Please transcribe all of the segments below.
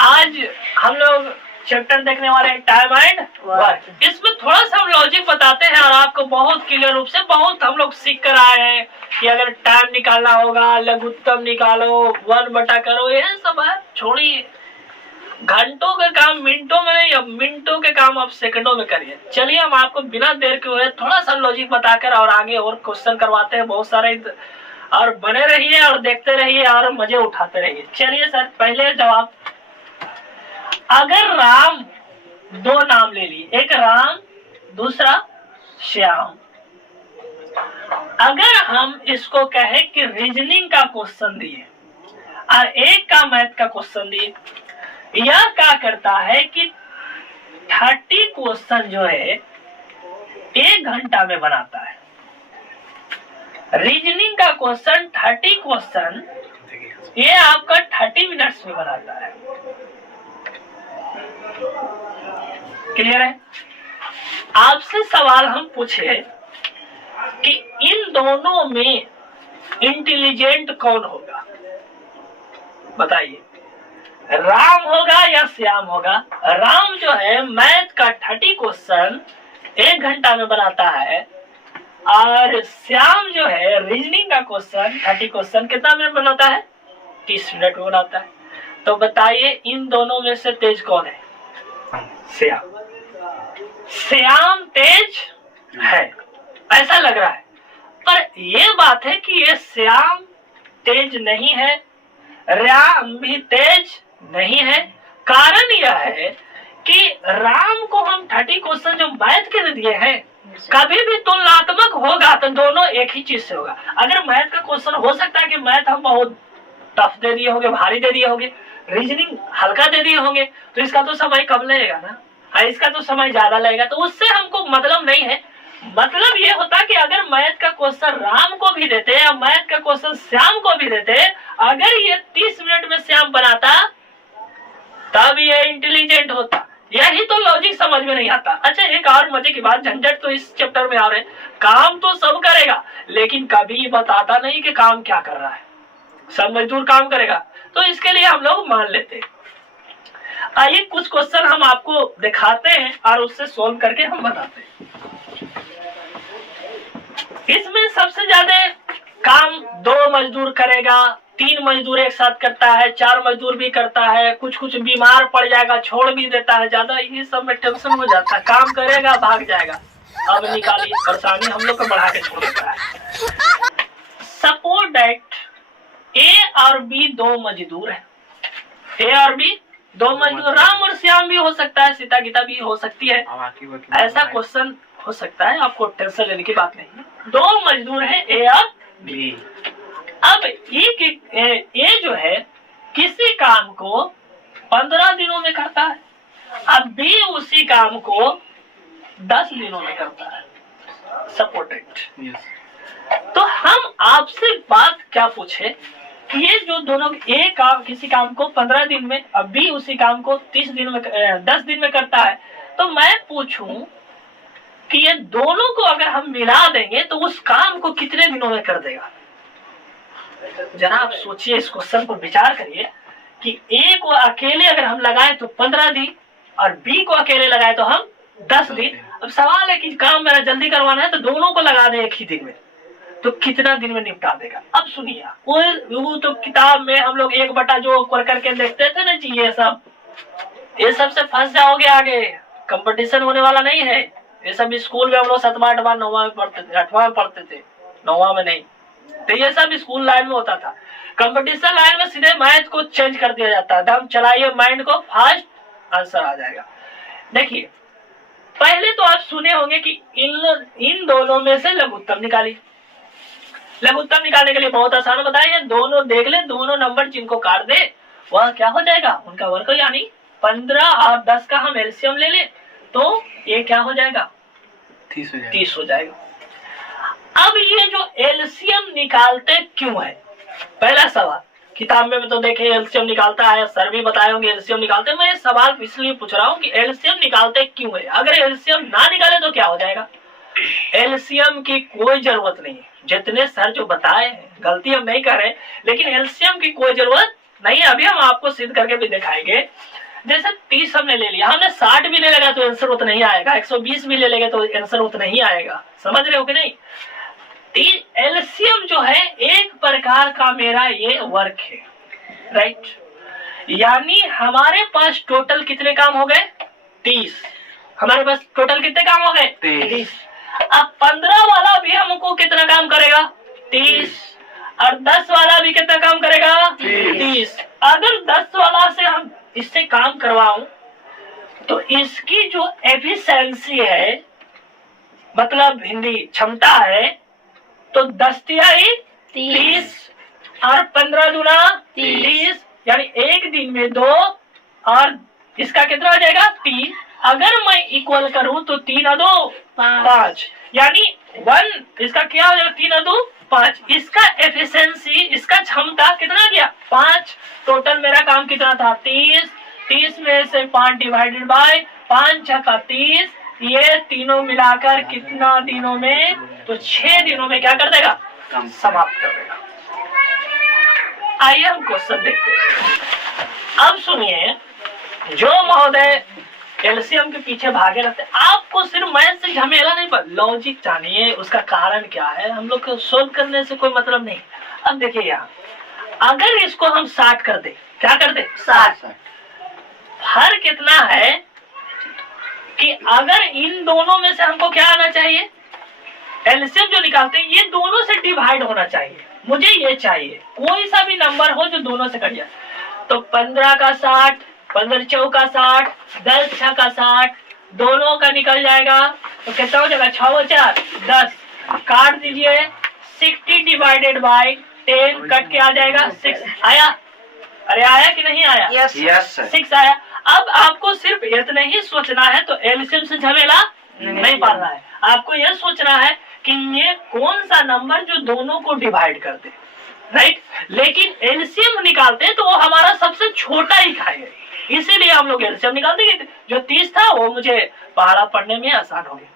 आज हम लोग चैप्टर देखने वाले हैं टाइम एंड वर्क। इसमें थोड़ा सा हम लॉजिक बताते हैं और आपको बहुत क्लियर रूप से बहुत हम लोग सीख कर आए हैं कि अगर टाइम निकालना होगा, लघुत्तम निकालो, 1 बटा करो, ये सब है छोड़िए। घंटों के काम मिनटों में नहीं, अब मिनटों के काम आप सेकंडों में करिए। चलिए हम आपको बिना देर के हुए थोड़ा सा लॉजिक बताकर और आगे और क्वेश्चन करवाते हैं बहुत सारे, और बने रहिए और देखते रहिए और मजे उठाते रहिए। चलिए सर, पहले जवाब, अगर राम, 2 नाम ले लिए, एक राम दूसरा श्याम, अगर हम इसको कहे कि रीजनिंग का क्वेश्चन दिए और एक का मैथ का क्वेश्चन दिए, यह क्या करता है कि 30 क्वेश्चन जो है 1 घंटा में बनाता है। रीजनिंग का क्वेश्चन 30 क्वेश्चन ये आपका 30 मिनट्स में बनाता है। क्लियर है? आपसे सवाल हम पूछे कि इन दोनों में इंटेलिजेंट कौन होगा, बताइए, राम होगा या श्याम होगा? राम जो है मैथ का 30 क्वेश्चन 1 घंटा में बनाता है और श्याम जो है रीजनिंग का क्वेश्चन 30 क्वेश्चन कितना मिनट बनाता है? 30 मिनट में बनाता है। तो बताइए इन दोनों में से तेज कौन है? श्याम। श्याम तेज है ऐसा लग रहा है, पर यह बात है कि ये श्याम तेज नहीं है, राम भी तेज नहीं है। कारण यह है कि राम को हम 30 क्वेश्चन जो मैथ के दिए हैं, कभी भी तुलनात्मक होगा तो दोनों एक ही चीज से होगा। अगर मैथ का क्वेश्चन हो सकता है कि मैथ हम बहुत टफ दे दिए होंगे, भारी दे दिए होंगे, रीजनिंग हल्का दे दिए होंगे, तो इसका तो समय कम लगेगा ना, इसका तो समय ज्यादा लगेगा, तो उससे हमको मतलब नहीं है। मतलब ये होता कि अगर मैथ का क्वेश्चन राम को भी देते या मैथ का क्वेश्चन श्याम को भी देते, अगर ये 30 मिनट में श्याम बनाता तब ये इंटेलिजेंट होता। यही तो लॉजिक समझ में नहीं आता। अच्छा, एक और मजे की बात, झंझट तो इस चैप्टर में आ रहे, काम तो सब करेगा लेकिन कभी बताता नहीं कि काम क्या कर रहा है। सब मजदूर काम करेगा, तो इसके लिए हम लोग मान लेते हैं। आइए कुछ क्वेश्चन हम आपको दिखाते हैं और उससे सोल्व करके हम बताते हैं। इसमें सबसे ज्यादा काम 2 मजदूर करेगा, 3 मजदूर एक साथ करता है, 4 मजदूर भी करता है, कुछ कुछ बीमार पड़ जाएगा, छोड़ भी देता है, ज्यादा ये सब में टेंशन हो जाता है। काम करेगा भाग जाएगा। अब निकालिए, परेशानी हम लोग को बढ़ा के छोड़ देता है। सपोज दैट ए और बी 2 मजदूर है, ए और बी 2 मजदूर, राम और श्याम भी हो सकता है, सीता गीता भी हो सकती है, ऐसा क्वेश्चन हो सकता है, आपको टेंशन लेने की बात नहीं है। 2 मजदूर है ए और बी। अब ए जो है किसी काम को 15 दिनों में करता है, अब बी उसी काम को 10 दिनों में करता है। सपोर्टेड। तो हम आपसे बात क्या पूछे कि ये जो दोनों, ए काम किसी काम को 15 दिन में, अब बी उसी काम को 10 दिन में करता है, तो मैं पूछूं कि ये दोनों को अगर हम मिला देंगे तो उस काम को कितने दिनों में कर देगा? जरा आप सोचिए, इस क्वेश्चन पर विचार करिए कि ए को अकेले अगर हम लगाए तो 15 दिन और बी को अकेले लगाए तो हम 10 दिन। अब सवाल है कि काम मेरा जल्दी करवाना है तो दोनों को लगा दे एक ही दिन में, तो कितना दिन में निपटा देगा? अब सुनिए, वो तो किताब में हम लोग 1 बटा जो करके देखते थे ना जी, ये सब से फंस जाओगे, आगे कंपटीशन होने वाला नहीं है। ये सब स्कूल में हम लोग 7वां 8वां 9वां में पढ़ते थे, 8वां में पढ़ते थे, 9वां में नहीं। तो ये सब स्कूल लाइन में होता था। कंपटीशन लाइन में सीधे मैथ को चेंज कर दिया जाता है, हम चलाइए माइंड को, फास्ट आंसर आ जाएगा। देखिए, पहले तो आप सुने होंगे कि इन दोनों में से लघुत्तम निकालिए। लघुत्तम निकालने के लिए बहुत आसान बताइए, दोनों देख ले, दोनों नंबर जिनको काट दे वह क्या हो जाएगा, उनका वर्ग, यानी 15 और 10 का हम एलसीएम ले ले तो ये क्या हो जाएगा? 30 हो जाएगा। अब ये जो एलसीएम निकालते क्यों है, पहला सवाल। किताब में तो देखे एलसीएम निकालता है, सर भी बताए होंगे एलसीएम निकालते। मैं सवाल इसलिए पूछ रहा हूँ कि एलसीएम निकालते क्यों है। अगर एलसीएम ना निकाले तो क्या हो जाएगा? एलसीएम की कोई जरूरत नहीं है। जितने सर जो बताए हैं, गलती हम नहीं कर रहे, लेकिन एलसीएम की कोई जरूरत नहीं, अभी हम आपको सिद्ध करके भी दिखाएंगे। जैसे 30 हमने ले लिया, हमने 60 भी ले लेगा तो आंसर उतना ही आएगा, 120 भी ले लेगा तो आंसर उतना ही आएगा। समझ रहे हो कि नहीं? एलसीएम जो है एक प्रकार का मेरा ये वर्क है, राइट। यानी हमारे पास टोटल कितने काम हो गए? 30। हमारे पास टोटल कितने काम हो गए? 30। अब 15 वाला भी हमको कितना काम करेगा? 30। और 10 वाला भी कितना काम करेगा? 30। अगर 10 वाला से हम इससे काम करवाऊं तो इसकी जो एफिशिएंसी है, मतलब हिंदी क्षमता है, तो 10 तिहाई 30 और 15 दूना 30, यानी एक दिन में 2 और इसका कितना हो जाएगा? 3। अगर मैं इक्वल करूं तो 3 और 2 5, यानी 1, इसका क्या हो जाएगा? 3 और 2 5। इसका एफिशिएंसी, इसका क्षमता कितना गया? 5। टोटल मेरा काम कितना था? 30। 30 में से 5 डिवाइडेड बाय 5 छक्का 30, ये तीनों मिलाकर कितना दिनों में? तो 6 दिनों में क्या कर देगा? समाप्त कर देगा। आइए हम क्वेश्चन देखते हैं। अब सुनिए, जो महोदय एलसीएम के पीछे भागे रहते, आपको सिर्फ मैथ से झमेला नहीं, पर लॉजिक जानिए, उसका कारण क्या है। हम लोग को सोल्व करने से कोई मतलब नहीं। अब देखिए यहाँ, अगर इसको हम 60 कर दे, क्या कर दे? 60। फर्क कितना है कि अगर इन दोनों में से हमको क्या आना चाहिए? एलसीएम जो निकालते हैं ये दोनों से डिवाइड होना चाहिए। मुझे ये चाहिए कोई सा भी नंबर हो जो दोनों से कट जाए। तो 15 का 60, 15 चौका 60, 10 छः का 60, दोनों का निकल जाएगा तो कितना हो जाएगा? 6 4 10। काट दीजिए, 60 डिवाइडेड बाय 10 कट के आ जाएगा 6। आया? अरे आया कि नहीं आया? यस 6 आया। अब आपको सिर्फ इतना ही सोचना है, तो एलसीएम से झमेला नहीं पालना है। आपको यह सोचना है कि ये कौन सा नंबर जो दोनों को डिवाइड कर दे, राइट। लेकिन एलसीएम निकालते हैं तो वो हमारा सबसे छोटा ही खाएगा, इसीलिए हम लोग एलसीएम निकालते हैं। जो 30 था वो मुझे पहाड़ा पढ़ने में आसान हो गया।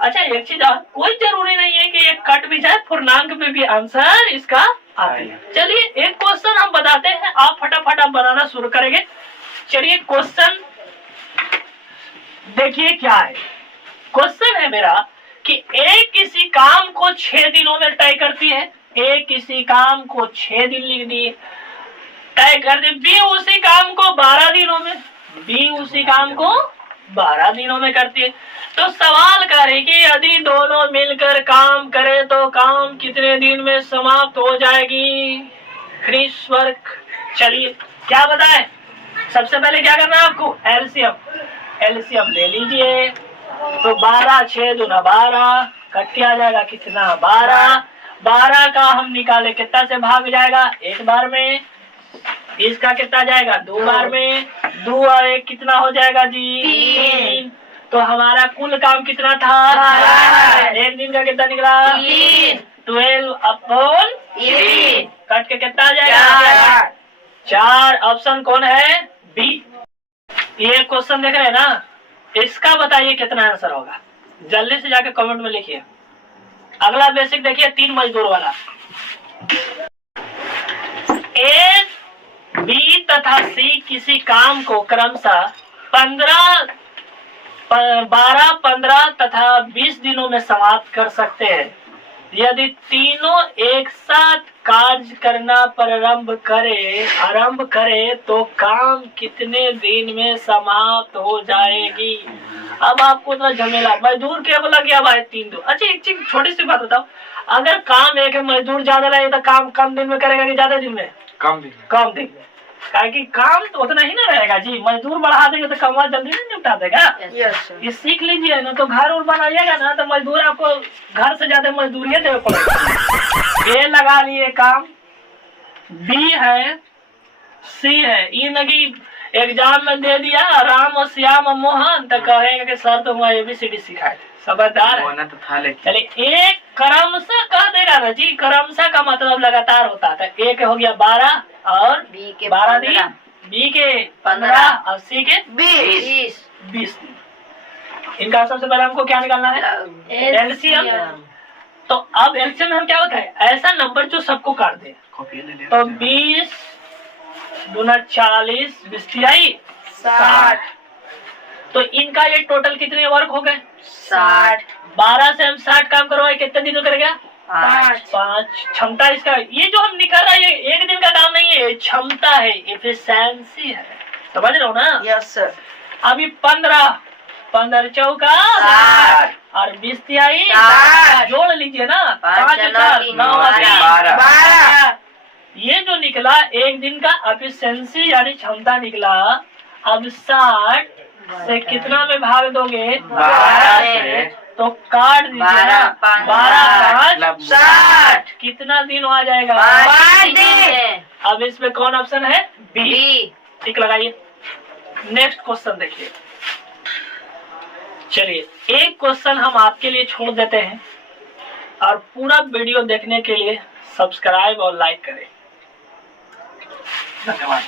अच्छा, एक चीज और, कोई जरूरी नहीं है कि ये कट भी जाए, पूर्णांक में भी आंसर इसका आता है। चलिए एक क्वेश्चन हम बताते हैं, आप फटाफट आप बनाना शुरू करेंगे। चलिए क्वेश्चन देखिए क्या है। क्वेश्चन है मेरा कि ए किसी काम को 6 दिनों में तय करती है। ए किसी काम को 6 दिन लिख दिए, तय कर दे। बी उसी काम को 12 दिनों में, बी उसी काम को 12 दिनों में करती है। तो सवाल करे कि यदि दोनों मिलकर काम करें तो काम कितने दिन में समाप्त हो जाएगी? Finish work. चलिए क्या बताएं? सबसे पहले क्या करना है आपको? एलसीएम। एलसीएम ले लीजिए, तो 12 6 दूना 12 कट के आ जाएगा कितना? 12। 12 का हम निकाले कितना से भाग जाएगा? एक बार में। इसका कितना जाएगा? 2 बार में। 2 और 1 कितना हो जाएगा जी? 3। तो हमारा कुल काम कितना था? एक दिन का कितना निकला? 12 अपॉन 3। कट के कितना आ जाएगा? 4। ऑप्शन कौन है? बी। ये क्वेश्चन देख रहे हैं ना, इसका बताइए कितना आंसर होगा? जल्दी से जाके कमेंट में लिखिए। अगला बेसिक देखिए, 3 मजदूर वाला। ए, बी तथा सी किसी काम को क्रमशः 12, 15 तथा 20 दिनों में समाप्त कर सकते हैं। यदि तीनों एक साथ कार्य करना आरंभ करे तो काम कितने दिन में समाप्त हो जाएगी? अब आपको इतना झमेला, मजदूर क्या बोला गया भाई? 3 2। अच्छा एक चीज छोटी सी बात बताओ, अगर काम एक है, मजदूर ज्यादा लगे तो काम कम दिन में करेगा कि ज्यादा दिन में? कम दिन में। कारण कि काम तो उतना ही ना रहेगा जी। मजदूर बढ़ा देंगे तो कमा जल्दी नहीं निपटा देगा। ये सीख लीजिए ना, तो घर और बनाइएगा ना तो मजदूर आपको घर से ज्यादा मजदूरी देवे पड़ेगा। ये लगा लिए काम, बी है, सी है। ये लगी एग्जाम में दे दिया राम और श्याम और मोहन, तो कहेगा कि सर तो मैं ABCD सिखाए थे। समझदार है तो था। चलिए एक क्रमशः कह देगा ना जी, क्रमशः का मतलब लगातार होता था। एक हो गया 12 और बी के 12 दिन, बी के 15 और सी के 20 दिन। इनका सबसे पहले हमको क्या निकालना है? एलसीएम। तो अब एलसीएम में हम क्या होता है? ऐसा नंबर जो सबको काट दे। तो 20 दूना 40, 20 60। तो इनका ये टोटल कितने वर्क हो गए? 60। 12 से हम 60 काम करवाए, कितने दिन में करेगा? 5। क्षमता इसका, ये जो हम निकाल रहा है ये एक दिन का काम नहीं है, क्षमता है, एफिशिएंसी है। समझ रहे हो ना? Yes sir. अभी 15 चौका 60 और 20 तिहाई 60। जोड़ लीजिए ना, 5 4 9 12। ये जो निकला एक दिन का एफिशिएंसी यानी क्षमता निकला। अब 60 से कितना में भाग दोगे? 12 से। तो काट दीजिए ना, 12 5 60। कितना दिन आ जाएगा? 5 दिन। अब इसमें कौन ऑप्शन है? बी। बी। ठीक लगाइए। नेक्स्ट क्वेश्चन देखिए। चलिए एक क्वेश्चन हम आपके लिए छोड़ देते हैं और पूरा वीडियो देखने के लिए सब्सक्राइब और लाइक करें। धन्यवाद।